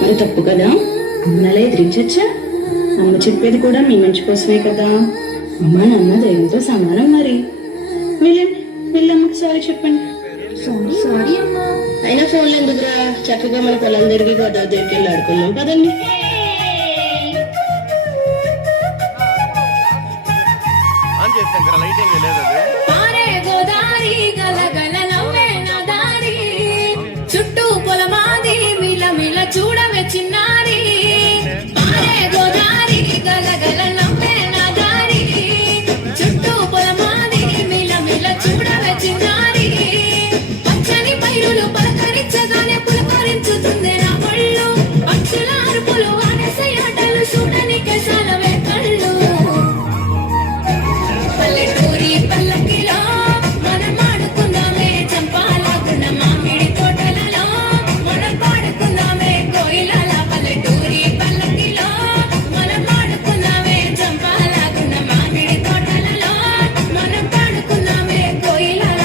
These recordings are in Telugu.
మరి తప్పు కదా, అమ్మలా ఎదిరించచ్చా? అమ్మ చెప్పేది కూడా మీ మంచి కోసమే కదా. అమ్మ నాన్న దైవంతో సమానం. మరి వెళ్ళండి, వెళ్ళమ్మకి సారీ చెప్పండి. సారీ అమ్మా. అయినా ఫోన్లు ఎందుకురా, చక్కగా మన పొలం తిరిగి గోదావరి దగ్గరికి వెళ్ళి ఆడుకున్నాం పదండి. చుట్టూ పొలమాది మిల మిల చూడవే చిన్నారి, గోదారి గల గల నవ్వే నా దారి. చుట్టూ పొలమాది మిల మిల చూడవే చిన్నారి. పచ్చని పైరులు పలకరించగానే పులకరించుతుంది నా ఒళ్ళు. పక్షుల అరుపులు ఆనసే ఆటలు చూడనికే సాలవే కళ్ళు. పల్లెటూరి పల్లకిలో మనం ఆడుకుందామే చంపాలాగున్న మామిడి తోటలలో. మనం పాడుకుందామే కోయిలల. పల్లెటూరి పల్లకిలో మనం ఆడుకుందామే చంపాలాగున్న మామిడి తోటలలో. మనం పాడుకుందామే కోయిలల.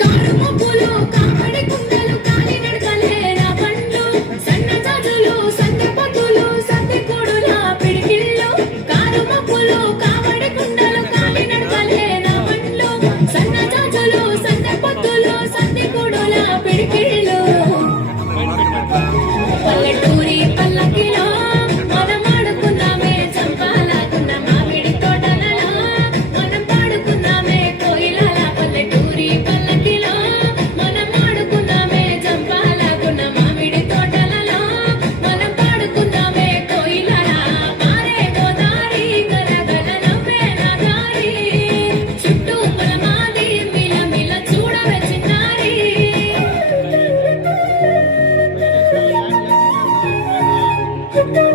కారుమ పూలు కామడి కుండలు కాలి నడకలే నా బండ్లు. సన్న జాజులు సందె పొద్దులు సందె కొడుల పిడికిళ్ళు. కారుమ పూలు కామడి కుండలు కాలి నడకలే నా బండ్లు. సన్న జాజులు సందె పొద్దులు సందె కొడుల పిడికిళ్ళు. పల్లెటూరి పల్లకిలో మనం ఆడుకుందామే చంపాలాగున్న మామిడి తోటలలో. మనం పాడుకుందామే కోయిలల. పల్లెటూరి పల్లకిలో మనం ఆడుకుందామే చంపాలాగున్న మామిడి తోటలలో. మనం పాడుకుందామే కోయిలల. మారే గోదారి గల గల నవ్వే నా దారి. చుట్టూ పొలమాది మిల మిల చూడవే చిన్నారి.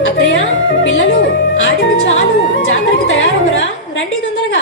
అత్తయ్య, పిల్లలు ఆడింది చాలు, జాతరకి తయారవురా, రండి తొందరగా.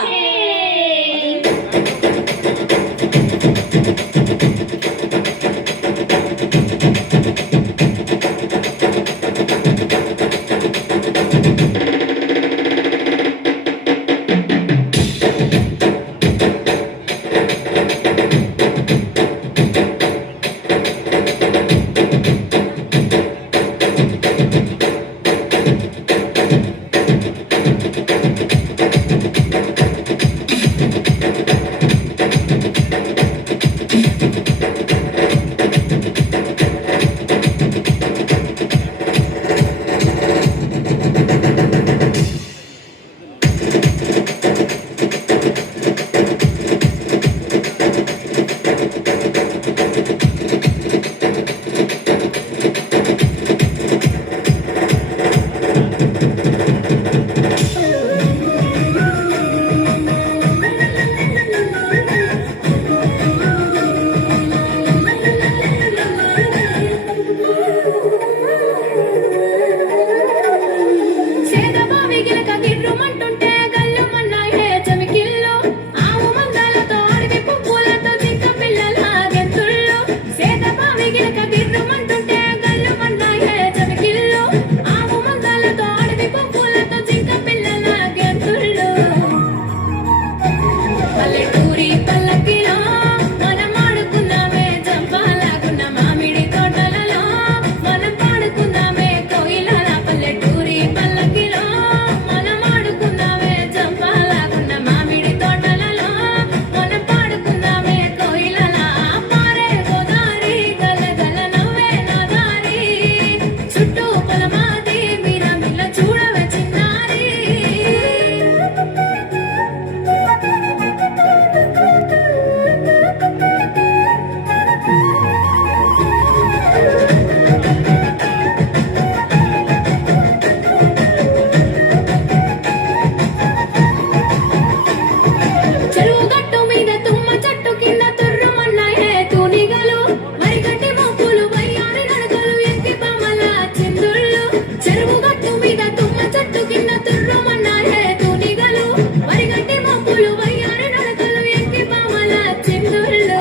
చెరువు గట్టు మీద తుమ్మ చెట్టు కింద తుర్రుమన్నారే తూనిగలు వరిగట్టి మబ్బులు వయ్యారి నడకలు ఎక్కి పామల చిందుళ్ళు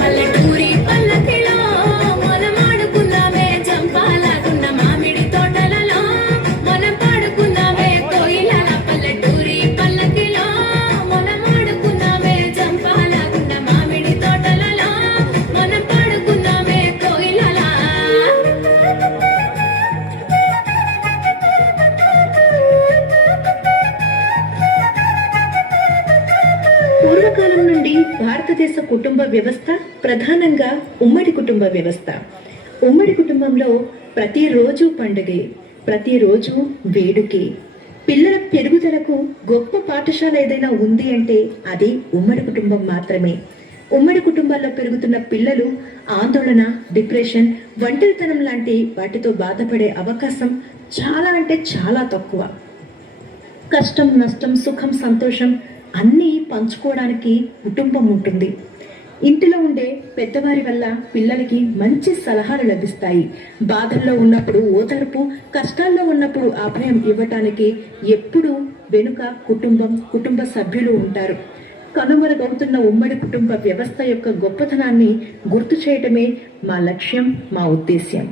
పల్లెటూరి పల్లకిలో మనం ఆడుకుందామే చంపాలాగున్న మామిడి తోటలలో మనం పాడుకుందామే కోయిలల పల్లెటూరి పల్లకిలో మనం ఆడుకుందామే చంపాలాగున్న మామిడి తోటలలో మనం పాడుకుందామే కోయిలల పూర్వకాలం నుండి భారతదేశ కుటుంబ వ్యవస్థ ప్రధానంగా ఉమ్మడి కుటుంబ వ్యవస్థ. ఉమ్మడి కుటుంబంలో ప్రతిరోజు పండుగే, ప్రతిరోజు వేడుకే. పిల్లల పెరుగుదలకు గొప్ప పాఠశాల ఏదైనా ఉంది అంటే అది ఉమ్మడి కుటుంబం మాత్రమే. ఉమ్మడి కుటుంబాల్లో పెరుగుతున్న పిల్లలు ఆందోళన, డిప్రెషన్, ఒంటరితనం లాంటి వాటితో బాధపడే అవకాశం చాలా అంటే చాలా తక్కువ. కష్టం, నష్టం, సుఖం, సంతోషం అన్నీ పంచుకోవడానికి కుటుంబం ఉంటుంది. ఇంటిలో ఉండే పెద్దవారి వల్ల పిల్లలకి మంచి సలహాలు లభిస్తాయి. బాధల్లో ఉన్నప్పుడు ఓదార్పు, కష్టాల్లో ఉన్నప్పుడు అభయం ఇవ్వటానికి ఎప్పుడూ వెనుక కుటుంబ సభ్యులు ఉంటారు. కనుమరుగవుతున్న ఉమ్మడి కుటుంబ వ్యవస్థ యొక్క గొప్పతనాన్ని గుర్తు చేయటమే మా లక్ష్యం, మా ఉద్దేశ్యం.